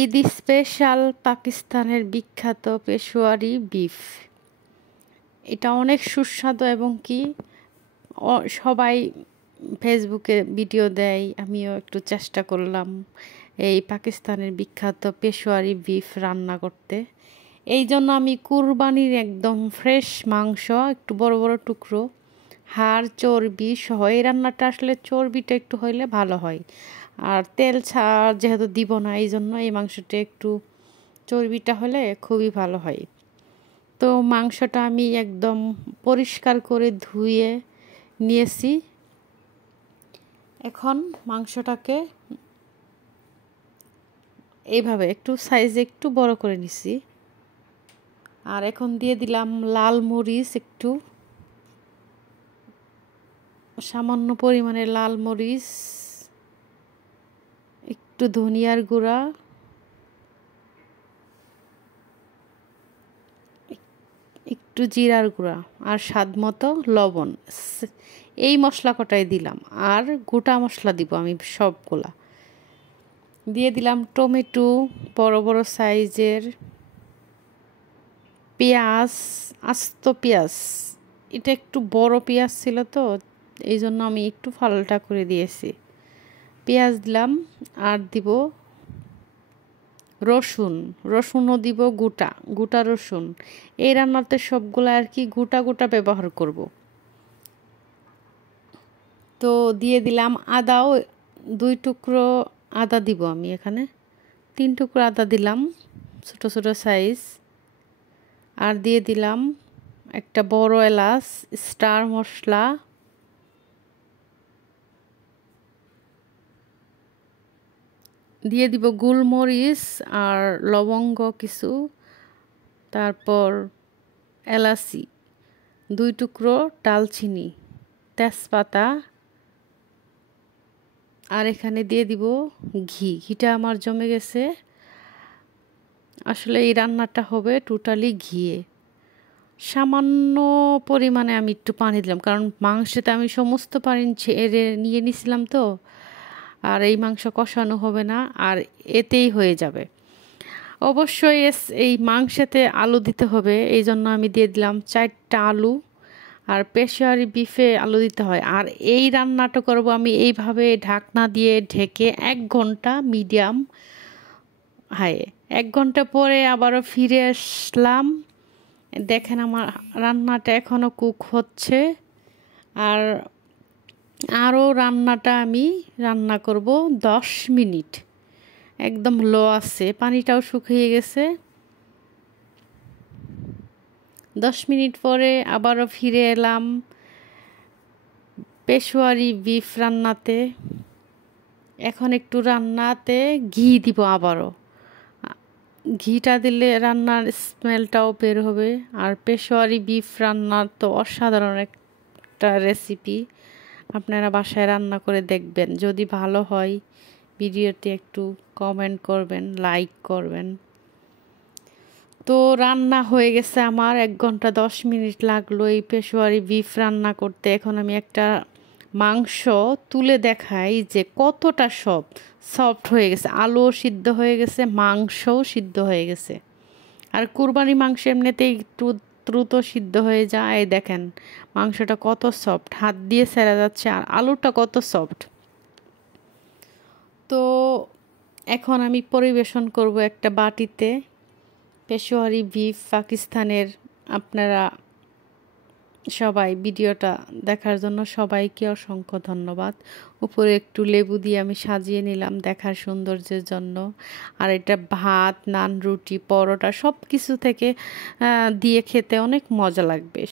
Eid special পাকিস্তানের বিখ্যাত Peshawari beef. এটা অনেক সুস্বাদু এবং কি সবাই ফেসবুকে ভিডিও দেয়, আমিও একটু চেষ্টা করলাম এই পাকিস্তানের বিখ্যাত পেশোয়ারি বিফ রান্না করতে। এই জন্য আমি কুরবানির একদম ফ্রেশ মাংস, একটু বড় বড় টুকরো, হাড় চর্বি সহ। এই রান্নাটা আসলে চর্বিটা একটু হইলে ভালো হয়, আর তেল ছাড়া যেহেতু দিব না, এই জন্য এই মাংসটা একটু চর্বিটা হলে খুবই ভালো হয়। তো মাংসটা আমি একদম পরিষ্কার করে ধুয়ে নিয়েছি। এখন মাংসটাকে এইভাবে একটু সাইজে একটু বড় করে নিছি। আর এখন দিয়ে দিলাম লাল মরিচ, একটু সামান্য পরিমাণে লাল মরিচ, একটু ধনিয়ার গুঁড়া, একটু জিরার গুঁড়া, আর স্বাদ মতো লবণ। এই মশলা কটাই দিলাম, আর গোটা মশলা দিব আমি সবগুলা। দিয়ে দিলাম টমেটো, বড় বড় সাইজের পেঁয়াজ, আস্ত পেঁয়াজ। এটা একটু বড় পেঁয়াজ ছিল তো, এই জন্য আমি একটু ফালটা করে দিয়েছি। পেঁয়াজ দিলাম, আর দিব রসুনও দিব গোটা গোটা রসুন। এই রান্নাতে সবগুলো আর কি গোটা গোটা ব্যবহার করব। তো দিয়ে দিলাম আদাও, 2 টুকরো আদা দিব আমি এখানে, 3 টুকরো আদা দিলাম ছোট ছোট সাইজ। আর দিয়ে দিলাম একটা বড় এলাচ, স্টার মশলা, দিয়ে দিব গোলমরিচ আর লবঙ্গ কিছু, তারপর এলাচি 2 টুকরো, দালচিনি, তেজপাতা। আর এখানে দিয়ে দিব ঘিটা আমার জমে গেছে। আসলে এই রান্নাটা হবে টোটালি ঘিয়ে। সামান্য পরিমাণে আমি একটু পানি দিলাম, কারণ মাংসতে আমি সমস্ত পানি ছেড়ে নিয়ে নিছিলাম তো, আর এই মাংস কষানো হবে না, আর এতেই হয়ে যাবে। অবশ্যই এই মাংসেতে আলু দিতে হবে, এই জন্য আমি দিয়ে দিলাম 4টা আলু। আর পেশোয়ারি বিফে আলু দিতে হয়। আর এই রান্নাটা করব আমি এইভাবে ঢাকনা দিয়ে ঢেকে 1 ঘন্টা মিডিয়াম হাইয়ে। 1 ঘন্টা পরে আবারও ফিরে আসলাম, দেখেন আমার রান্নাটা এখনও কুক হচ্ছে। আর আরও রান্নাটা আমি রান্না করব 10 মিনিট, একদম লো আছে, পানিটাও শুকিয়ে গেছে। 10 মিনিট পরে আবারও ফিরে এলাম পেশোয়ারি বিফ রান্নাতে। এখন একটু রান্নাতে ঘি দিব আবারও, ঘিটা দিলে রান্নার স্মেলটাও বের হবে। আর পেশোয়ারি বিফ রান্নার তো অসাধারণ একটা রেসিপি, আপনারা বাসায় রান্না করে দেখবেন। যদি ভালো হয় ভিডিওটি একটু কমেন্ট করবেন, লাইক করবেন। তো রান্না হয়ে গেছে আমার, 1 ঘন্টা 10 মিনিট লাগলো এই পেশোয়ারি বিফ রান্না করতে। এখন আমি একটা মাংস তুলে দেখাই যে কতটা সফট হয়ে গেছে। আলুও সিদ্ধ হয়ে গেছে, মাংসও সিদ্ধ হয়ে গেছে। আর কুরবানি মাংস এমনিতেই একটু দ্রুত সিদ্ধ হয়ে যায়। দেখেন মাংসটা কত সফট, হাত দিয়ে ছেড়ে যাচ্ছে, আর আলুটা কত সফট। তো এখন আমি পরিবেশন করব একটা বাটিতে পেশোয়ারি বিফ পাকিস্তানের। আপনারা সবাই ভিডিওটা দেখার জন্য সবাইকে অসংখ্য ধন্যবাদ। উপরে একটু লেবু দিয়ে আমি সাজিয়ে নিলাম দেখার সৌন্দর্যের জন্য। আর এটা ভাত, নান, রুটি, পরোটা সব কিছু থেকে দিয়ে খেতে অনেক মজা লাগবে।